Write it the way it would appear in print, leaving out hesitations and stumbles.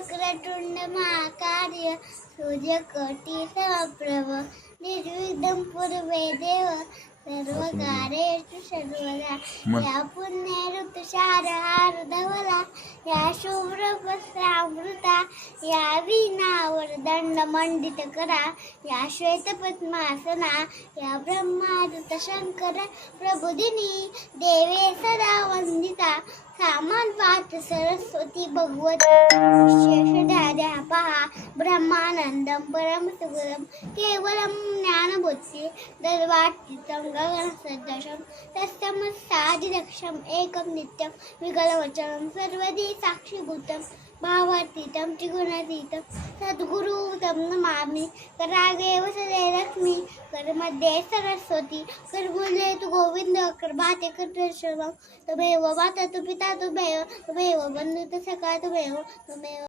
वक्रतुंड महाकाय सूर्यकोटि समप्रभ निर्विघ्नं कुरु देव सर्व कार्येषु सर्वदा या पुण्य ऋतुषार धवला या शुभ्र वस्त्रामृता या वीणावर दंड मंडित करा या श्वेत पद्मासना या ब्रह्मादूत शंकर प्रबोधिनी देवे सदा वंदिता सामान पात सरस्वती भगवती शेषधार्या पहा ब्रह्मानंदम परम सुगम केवलम ज्ञानबोधे दर्वातीतं गगनसदृशं तस्तं साधिदक्षम् एकं नित्यं विकलवचनं सर्वदी साक्षीभूतं भावातीतं त्रिगुणातीतं सद्गुरु तं नमामि कराग्रे वसते लक्ष्मी करमध्ये सरस्वती करमूले तु गोविंद करभाते करदर्शनं तमेव माता तु पिता तमेव बंधु सखा तमेव